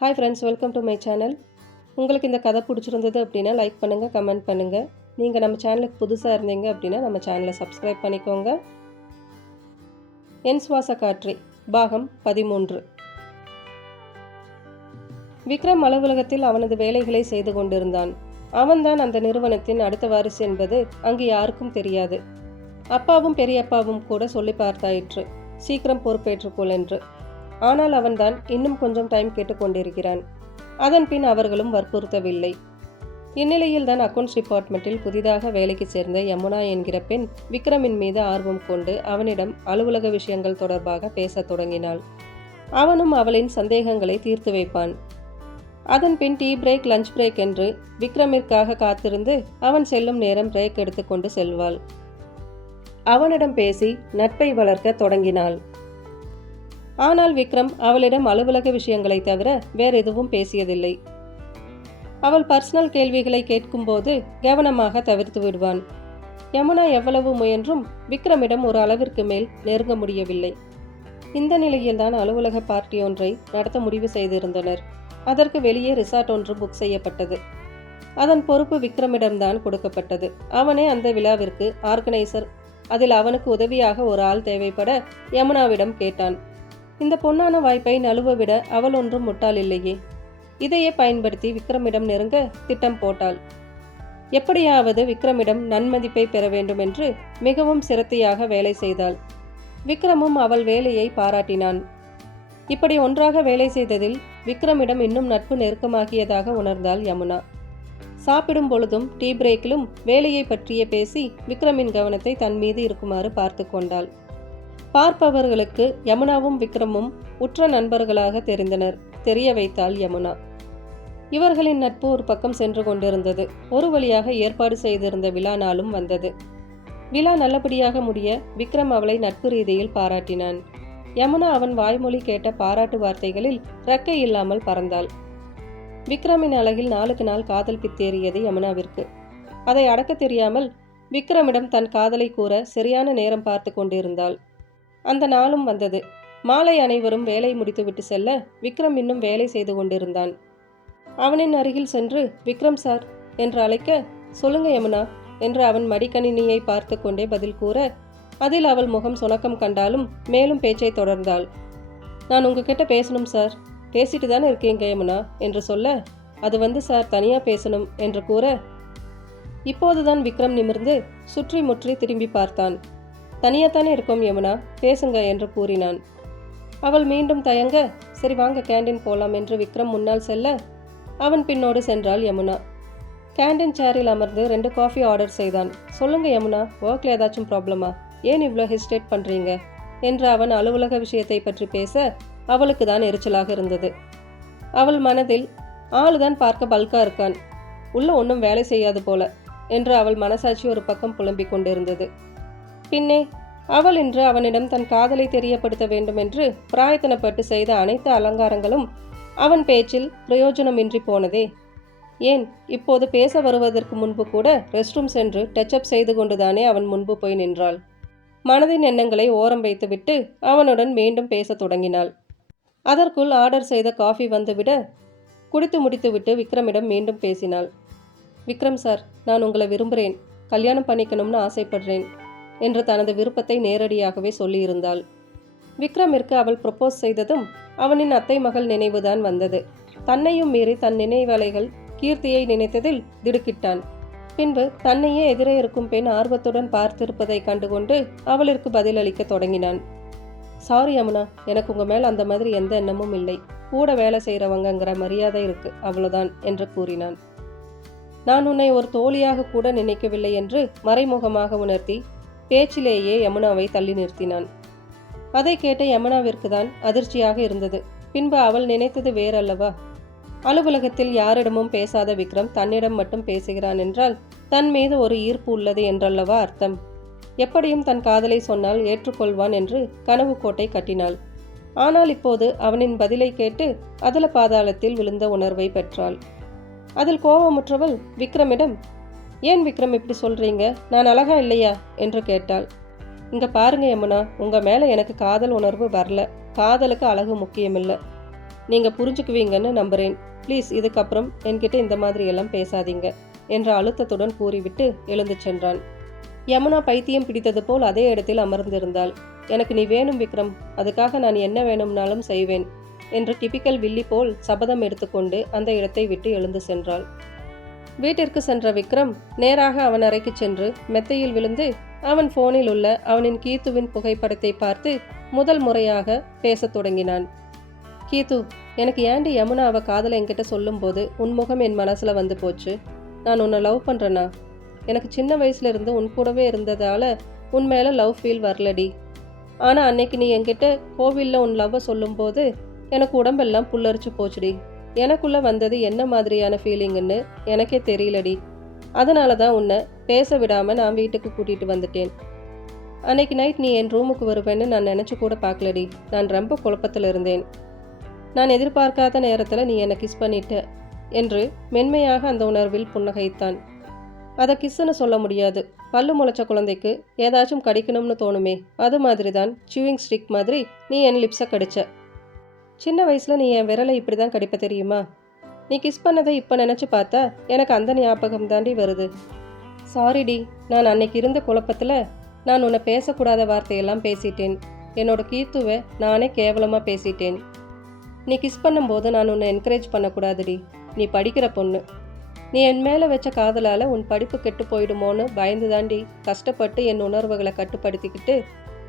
Hi friends, welcome to my channel. உங்களுக்கு இந்த கதை பிடிச்சிருந்தது அப்படின்னா லைக் பண்ணுங்கள், கமெண்ட் பண்ணுங்கள். நீங்கள் நம்ம சேனலுக்கு புதுசாக இருந்தீங்க அப்படின்னா நம்ம சேனலை சப்ஸ்கிரைப் பண்ணிக்கோங்க. என் சுவாச காற்றே பாகம் 13. விக்ரம் அலுவலகத்தில் அவனது வேலைகளை செய்து கொண்டிருந்தான். அவன்தான் அந்த நிறுவனத்தின் அடுத்த வாரிசு என்பது அங்கு யாருக்கும் தெரியாது. அப்பாவும் பெரியப்பாவும் கூட சொல்லி பார்த்தாயிற்று, சீக்கிரம் பொறுப்பேற்றுக்கொள் என்று. ஆனால் அவன்தான் இன்னும் கொஞ்சம் டைம் கேட்டுக்கொண்டிருக்கிறான். அதன் பின் அவர்களும் வற்புறுத்தவில்லை. இந்நிலையில்தான் அக்கவுண்ட்ஸ் டிபார்ட்மெண்ட்டில் புதிதாக வேலைக்கு சேர்ந்த யமுனா என்கிற பெண் விக்ரமின் மீது ஆர்வம் கொண்டு அவனிடம் அலுவலக விஷயங்கள் தொடர்பாக பேசத் தொடங்கினாள். அவனும் அவளின் சந்தேகங்களை தீர்த்து வைப்பான். அதன் பின் டீ பிரேக், லஞ்ச் பிரேக் என்று விக்ரமிற்காக காத்திருந்து அவன் செல்லும் நேரம் பிரேக் எடுத்துக்கொண்டு செல்வாள். அவனிடம் பேசி நட்பை வளர்க்க தொடங்கினாள். ஆனால் விக்ரம் அவளிடம் அலுவலக விஷயங்களை தவிர வேற எதுவும் பேசியதில்லை. அவள் பர்சனல் கேள்விகளை கேட்கும்போது கவனமாக தவிர்த்து விடுவான். யமுனா எவ்வளவு முயன்றும் விக்ரமிடம் ஒரு அளவிற்கு மேல் நெருங்க முடியவில்லை. இந்த நிலையில்தான் அலுவலக பார்ட்டி ஒன்றை நடத்த முடிவு செய்திருந்தனர். அதற்கு வெளியே ரிசார்ட் ஒன்று புக் செய்யப்பட்டது. அதன் பொறுப்பு விக்ரமிடம்தான் கொடுக்கப்பட்டது. அவனே அந்த விழாவிற்கு ஆர்கனைசர். அதில் அவனுக்கு உதவியாக ஒரு ஆள் தேவைப்பட யமுனாவிடம் கேட்டான். இந்த பொன்னான வாய்ப்பை நழுவ விட அவள் ஒன்றும் முட்டாள் இல்லையே. இதையே பயன்படுத்தி விக்ரமிடம் நெருங்க திட்டம் போட்டாள். எப்படியாவது விக்ரமிடம் நன்மதிப்பை பெற வேண்டும் என்று மிகவும் சிரத்தையாக வேலை செய்தாள். விக்ரமும் அவள் வேலையை பாராட்டினான். இப்படி ஒன்றாக வேலை செய்ததில் விக்ரமிடம் இன்னும் நட்பு நெருக்கமாகியதாக உணர்ந்தாள் யமுனா. சாப்பிடும் பொழுதும் டீ பிரேக்கிலும் வேலையை பற்றியே பேசி விக்ரமின் கவனத்தை தன் மீது இருக்குமாறு பார்த்து கொண்டாள். பார்ப்பவர்களுக்கு யமுனாவும் விக்ரமும் உற்ற நண்பர்களாக தெரிந்தனர். தெரிய வைத்தாள் யமுனா. இவர்களின் நட்பு ஒரு பக்கம் சென்று கொண்டிருந்தது. ஒரு வழியாக ஏற்பாடு செய்திருந்த விழா நாளும் வந்தது. விழா நல்லபடியாக முடிய விக்ரம் அவளை நட்பு ரீதியில் பாராட்டினான். யமுனா அவன் வாய்மொழி கேட்ட பாராட்டு வார்த்தைகளில் ரெக்கை இல்லாமல் பறந்தாள். விக்ரமின் அழகில் நாளுக்கு நாள் காதல் பித்தேறியது யமுனாவிற்கு. அதை அடக்க தெரியாமல் விக்ரமிடம் தன் காதலை கூற சரியான நேரம் பார்த்து கொண்டிருந்தாள். அந்த நாளும் வந்தது. மாலை அனைவரும் வேலை முடித்துவிட்டு செல்ல விக்ரம் இன்னும் வேலை செய்து கொண்டிருந்தான். அவனின் அருகில் சென்று விக்ரம் சார் என்று அழைக்க, சொல்லுங்க யமுனா என்று அவன் மடிக்கணினியை பார்த்து கொண்டே பதில் கூற, அதில் அவள் முகம் சுணக்கம் கண்டாலும் மேலும் பேச்சை தொடர்ந்தாள். நான் உங்ககிட்ட பேசணும் சார். பேசிட்டு தானே இருக்கீங்க யமுனா என்று சொல்ல, அது சார் தனியாக பேசணும் என்று கூற, இப்போதுதான் விக்ரம் நிமிர்ந்து சுற்றி முற்றி திரும்பி பார்த்தான். தனியாத்தானே இருக்கோம் யமுனா, பேசுங்க என்று கூறினான். அவள் மீண்டும் தயங்க, சரி வாங்க கேண்டீன் போலாம் என்று விக்ரம் முன்னால் செல்ல அவன் பின்னோடு சென்றாள் யமுனா. கேண்டீன் சேரில் அமர்ந்து 2 காஃபி ஆர்டர் செய்தான். சொல்லுங்க யமுனா, ஒர்க்கில் ஏதாச்சும் ப்ராப்ளமா? ஏன் இவ்வளோ ஹெசிடேட் பண்ணுறீங்க என்று அவன் அலுவலக விஷயத்தை பற்றி பேச அவளுக்கு தான் எரிச்சலாக இருந்தது. அவள் மனதில் ஆளுதான் பார்க்க பல்கா இருக்கான், உள்ள ஒன்றும் வேலை செய்யாது போல என்று அவள் மனசாட்சி ஒரு பக்கம் புலம்பிக் கொண்டிருந்தது. பின்னே அவள் இன்று அவனிடம் தன் காதலை தெரியப்படுத்த வேண்டும் என்று பிராயத்தனப்பட்டு செய்த அனைத்து அலங்காரங்களும் அவன் பேச்சில் பிரயோஜனமின்றி போனதே. ஏன், இப்போது பேச வருவதற்கு முன்பு கூட ரெஸ்ட் ரூம் சென்று டச்சப் செய்து கொண்டுதானே அவன் முன்பு போய் நின்றாள். மனதின் எண்ணங்களை ஓரம் வைத்துவிட்டு அவனுடன் மீண்டும் பேசத் தொடங்கினாள். அதற்குள் ஆர்டர் செய்த காஃபி வந்துவிட குடித்து முடித்துவிட்டு விக்ரமிடம் மீண்டும் பேசினாள். விக்ரம் சார், நான் உங்களை விரும்புகிறேன், கல்யாணம் பண்ணிக்கணும்னு ஆசைப்படுறேன் என்று தனது விருப்பத்தை நேரடியாகவே சொல்லியிருந்தாள். விக்ரமிற்கு அவள் ப்ரொப்போஸ் செய்ததும் அவனின் அத்தை மகள் நினைவுதான் வந்தது. தன்னையும் மீறி தன் நினைவலைகள் கீர்த்தியை நினைத்ததில் திடுக்கிட்டான். பின்பு தன்னையே எதிரே இருக்கும் பெண் ஆர்வத்துடன் பார்த்திருப்பதை கண்டுகொண்டு அவளிற்கு பதிலளிக்க தொடங்கினான். சாரி யமுனா, எனக்கு உங்க மேல் அந்த மாதிரி எந்த எண்ணமும் இல்லை. கூட வேலை செய்கிறவங்கிற மரியாதை இருக்கு, அவ்வளவுதான் என்று கூறினான். நான் உன்னை ஒரு தோழியாக கூட நினைக்கவில்லை என்று மறைமுகமாக உணர்த்தி பேச்சிலேயே யமுனாவை தள்ளி நிறுத்தினான். அதை கேட்ட யமுனாவிற்கு தான் அதிர்ச்சியாக இருந்தது. பின்பு அவள் நினைத்தது வேறல்லவா? அலுவலகத்தில் யாரிடமும் பேசாத விக்ரம் தன்னிடம் மட்டும் பேசுகிறான் என்றால் தன் மீது ஒரு ஈர்ப்பு உள்ளது என்றல்லவா அர்த்தம். எப்படியும் தன் காதலை சொன்னால் ஏற்றுக்கொள்வான் என்று கனவு கோட்டை கட்டினாள். ஆனால் இப்போது அவனின் பதிலை கேட்டு அதல பாதாளத்தில் விழுந்த உணர்வை பெற்றாள். அதில் கோபமுற்றவள் விக்ரமிடம், ஏன் விக்ரம் இப்படி சொல்றீங்க, நான் அழகா இல்லையா என்று கேட்டாள். இங்க பாருங்க யமுனா, உங்க மேல எனக்கு காதல் உணர்வு வரல. காதலுக்கு அழகு முக்கியமில்லை. நீங்கள் புரிஞ்சுக்குவீங்கன்னு நம்புகிறேன். ப்ளீஸ் இதுக்கப்புறம் என்கிட்ட இந்த மாதிரி எல்லாம் பேசாதீங்க என்ற அழுத்தத்துடன் கூறிவிட்டு எழுந்து சென்றான். யமுனா பைத்தியம் பிடித்தது போல் அதே இடத்தில் அமர்ந்திருந்தாள். எனக்கு நீ வேணும் விக்ரம், அதுக்காக நான் என்ன வேணும்னாலும் செய்வேன் என்று டிபிக்கல் வில்லி போல் சபதம் எடுத்துக்கொண்டு அந்த இடத்தை விட்டு எழுந்து சென்றாள். வீட்டிற்கு சென்ற விக்ரம் நேராக அவன் அறைக்கு சென்று மெத்தையில் விழுந்து அவன் போனில் உள்ள அவனின் கீத்துவின் புகைப்படத்தை பார்த்து முதல் முறையாக பேசத் தொடங்கினான். கீத்து, எனக்கு ஏண்டி யமுனா அவ காதலை என்கிட்ட சொல்லும்போது உன் முகம் என் மனசுல வந்து போச்சு. நான் உன்னை லவ் பண்றேனா? எனக்கு சின்ன வயசுல இருந்து உன் கூடவே இருந்ததால உன் மேல லவ் ஃபீல் வரலடி. ஆனா அன்னைக்கு நீ என்கிட்ட கோவில்ல உன் லவ்வை சொல்லும்போது எனக்கு உடம்பெல்லாம் புல்லரிச்சு போச்சுடி. எனக்குள்ள வந்தது என்ன மாதிரியான ஃபீலிங்குன்னு எனக்கே தெரியலடி. அதனால தான் உன்னை பேச விடாம நான் வீட்டுக்கு கூட்டிட்டு வந்துட்டேன். அன்னைக்கு நைட் நீ என் ரூமுக்கு வருவேன்னு நான் நினைச்சு கூட பார்க்கலடி. நான் ரொம்ப குழப்பத்தில் இருந்தேன். நான் எதிர்பார்க்காத நேரத்தில் நீ என்னை கிஸ் பண்ணிட்ட என்று மென்மையாக அந்த உணர்வில் புன்னகைத்தான். அதை கிஸ்ஸுன்னு சொல்ல முடியாது. பல்லு முளைச்ச குழந்தைக்கு ஏதாச்சும் கடிக்கணும்னு தோணுமே, அது மாதிரி தான் சியூயிங் ஸ்டிக் மாதிரி நீ என் லிப்ஸை கடிச்ச. சின்ன வயசில் நீ என் விரலை இப்படி தான் கடிப்ப தெரியுமா? நீ கிஸ் பண்ணதை இப்போ நினச்சி பார்த்தா எனக்கு அந்த ஞாபகம் தாண்டி வருது. சாரிடி, நான் அன்னைக்கு இருந்த குழப்பத்தில் நான் உன்னை பேசக்கூடாத வார்த்தையெல்லாம் பேசிட்டேன். என்னோட கீத்துவை நானே கேவலமாக பேசிட்டேன். நீ கிஸ் பண்ணும்போது நான் உன்னை என்கரேஜ் பண்ணக்கூடாதுடி. நீ படிக்கிற பொண்ணு. நீ என் மேலே வச்ச காதலால் உன் படிப்பு கெட்டு போயிடுமோன்னு பயந்து தாண்டி கஷ்டப்பட்டு என் உணர்வுகளை கட்டுப்படுத்திக்கிட்டு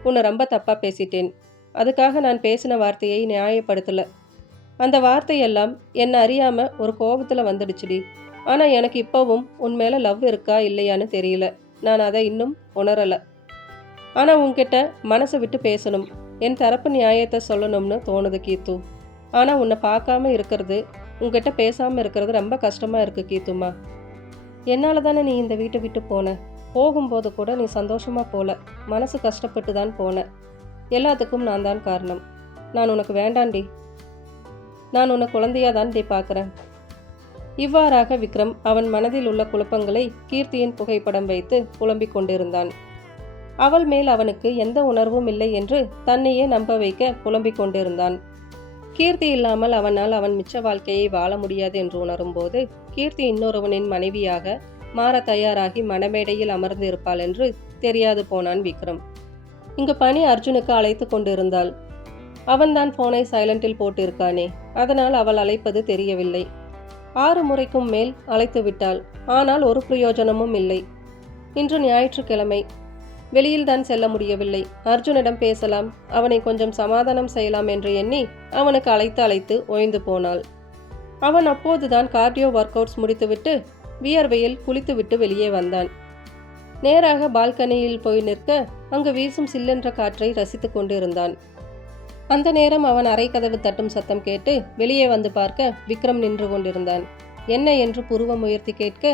உன்னை ரொம்ப தப்பாக பேசிட்டேன். அதுக்காக நான் பேசின வார்த்தையை நியாயப்படுத்தலை. அந்த வார்த்தையெல்லாம் என்னை அறியாமல் ஒரு கோபத்தில் வந்துடுச்சுடி. ஆனால் எனக்கு இப்போவும் உன் மேலே லவ் இருக்கா இல்லையான்னு தெரியல. நான் அதை இன்னும் உணரலை. ஆனால் உன்கிட்ட மனசை விட்டு பேசணும், என் தரப்பு நியாயத்தை சொல்லணும்னு தோணுது கீத்து. ஆனால் உன்னை பார்க்காம இருக்கிறது, உன்கிட்ட பேசாமல் இருக்கிறது ரொம்ப கஷ்டமாக இருக்குது கீத்துமா. என்னால் தானே நீ இந்த வீட்டை விட்டு போன. போகும்போது கூட நீ சந்தோஷமாக போல, மனசு கஷ்டப்பட்டு தான் போன. எல்லாத்துக்கும் நான் தான் காரணம். நான் உனக்கு வேண்டாண்டி. நான் உன்னை குழந்தையாக தான் பார்க்குறேன். இவ்வாறாக விக்ரம் அவன் மனதில் உள்ள குழப்பங்களை கீர்த்தியின் புகைப்படம் வைத்து புலம்பிக் கொண்டிருந்தான். அவள் மேல் அவனுக்கு எந்த உணர்வும் இல்லை என்று தன்னையே நம்ப வைக்க புலம்பிக் கொண்டிருந்தான். கீர்த்தி இல்லாமல் அவனால் அவன் மிச்ச வாழ்க்கையை வாழ முடியாது என்று உணரும்போது கீர்த்தி இன்னொருவனின் மனைவியாக மாற தயாராகி மணமேடையில் அமர்ந்து இருப்பாள் என்று தெரியாது போனான் விக்ரம். இங்கு பணி அர்ஜுனுக்கு அழைத்து கொண்டிருந்தாள். அவன்தான் போனை சைலண்டில் போட்டு இருக்கானே, அதனால் அவள் அழைப்பது தெரியவில்லை. 6 முறைக்கும் மேல் அழைத்து விட்டாள். ஆனால் ஒரு பிரயோஜனமும் இல்லை. இன்று ஞாயிற்றுக்கிழமை, வெளியில் தான் செல்ல முடியவில்லை. அர்ஜுனிடம் பேசலாம், அவனை கொஞ்சம் சமாதானம் செய்யலாம் என்று எண்ணி அவனுக்கு அழைத்து ஓய்ந்து போனாள். அவன் அப்போதுதான் கார்டியோ ஒர்க் அவுட்ஸ் முடித்துவிட்டு வியர்வையில் குளித்துவிட்டு வெளியே வந்தான். நேராக பால்கனியில் போய் நிற்க அங்கு வீசும் சில்லென்ற காற்றை ரசித்து கொண்டு இருந்தான். அந்த நேரம் அவன் அறை கதவு தட்டும் சத்தம் கேட்டு வெளியே வந்து பார்க்க விக்ரம் நின்று கொண்டிருந்தான். என்ன என்று புருவம் உயர்த்தி கேட்க,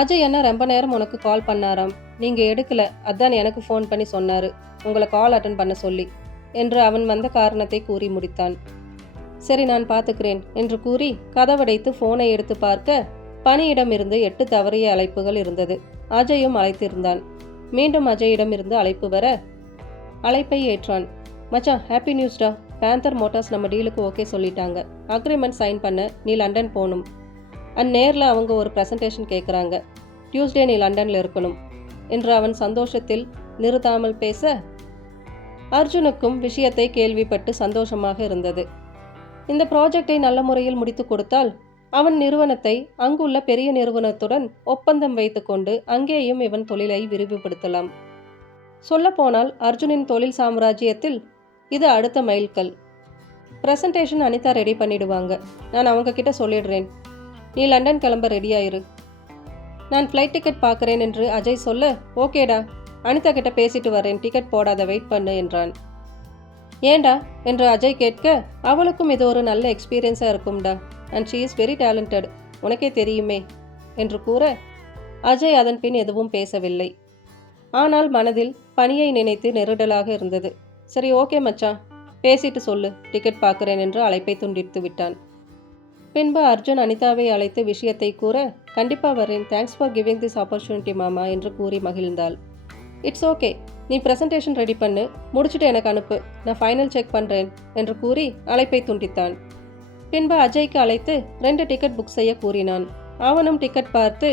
அஜய் அண்ணா ரொம்ப நேரம் உனக்கு கால் பண்ணாராம், நீங்க எடுக்கல, அதான் எனக்கு ஃபோன் பண்ணி சொன்னாரு உங்களை கால் அட்டன் பண்ண சொல்லி என்று அவன் வந்த காரணத்தை கூறி முடித்தான். சரி நான் பார்த்துக்கிறேன் என்று கூறி கதவடைத்து ஃபோனை எடுத்து பார்க்க பணியிடமிருந்து 8 தவறிய அழைப்புகள் இருந்தது. அஜயும் அழைத்திருந்தான். மீண்டும் அஜயிடம் இருந்து அழைப்பு வர அழைப்பை ஏற்றான். மச்சான், ஹாப்பி நியூஸ்டா, பேந்தர் மோட்டார்ஸ் நம்ம டீலுக்கு ஓகே சொல்லிட்டாங்க. அக்ரிமெண்ட் சைன் பண்ண நீ லண்டன் போகணும். நேரில் அவங்க ஒரு ப்ரெசன்டேஷன் கேட்குறாங்க. டியூஸ்டே நீ லண்டனில் இருக்கணும் என்று அவன் சந்தோஷத்தில் நிறுத்தாமல் பேச அர்ஜுனுக்கும் விஷயத்தை கேள்விப்பட்டு சந்தோஷமாக இருந்தது. இந்த ப்ராஜெக்டை நல்ல முறையில் முடித்து கொடுத்தால் அவன் நிறுவனத்தை அங்குள்ள பெரிய நிறுவனத்துடன் ஒப்பந்தம் வைத்துக்கொண்டு அங்கேயும் இவன் தொழிலை விரிவுபடுத்தலாம். சொல்லப்போனால் அர்ஜுனின் தொழில் சாம்ராஜ்யத்தில் இது அடுத்த மைல்கல். ப்ரெசன்டேஷன் அனிதா ரெடி பண்ணிடுவாங்க. நான் அவங்க கிட்ட சொல்லிடுறேன். நீ லண்டன் கிளம்ப ரெடியாயிரு. நான் ஃப்ளைட் டிக்கெட் பார்க்குறேன் என்று அஜய் சொல்ல, ஓகேடா, அனிதா கிட்ட பேசிட்டு வரேன், டிக்கெட் போடாத, வெயிட் பண்ணு என்றான். ஏண்டா என்று அஜய் கேட்க, அவளுக்கும் இது ஒரு நல்ல எக்ஸ்பீரியன்ஸாக இருக்கும்டா, and she is very talented, உனக்கே தெரியுமே என்று கூற அஜய் அதன் பின் எதுவும் பேசவில்லை. ஆனால் மனதில் பணியை நினைத்து நெருடலாக இருந்தது. சரி ஓகே மச்சான், பேசிட்டு சொல்லு, டிக்கெட் பார்க்குறேன் என்று அழைப்பை துண்டித்து விட்டான். பின்பு அர்ஜுன் அனிதாவை அழைத்து விஷயத்தை கூற, கண்டிப்பாக வரேன், thanks for giving this opportunity மாமா என்று கூறி மகிழ்ந்தாள். இட்ஸ் ஓகே, நீ ப்ரெசன்டேஷன் ரெடி பண்ணு, முடிச்சுட்டு எனக்கு அனுப்பு, நான் ஃபைனல் செக் பண்ணுறேன் என்று கூறி அழைப்பை துண்டித்தான். பின்பு அஜய்க்கு அழைத்து 2 டிக்கெட் புக் செய்ய கூறினான். அவனும் டிக்கெட் பார்த்து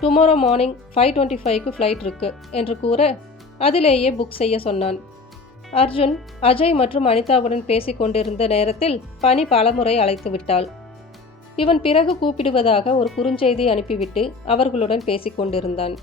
டுமாரோ மார்னிங் 5:25க்கு ஃப்ளைட் இருக்கு என்று கூற அதிலேயே புக் செய்ய சொன்னான். அர்ஜுன் அஜய் மற்றும் அனிதாவுடன் பேசிக் கொண்டிருந்த நேரத்தில் பனி பலமுறை அழைத்து விட்டாள். இவன் பிறகு கூப்பிடுவதாக ஒரு குறுஞ்செய்தி அனுப்பிவிட்டு அவர்களுடன் பேசிக் கொண்டிருந்தான்.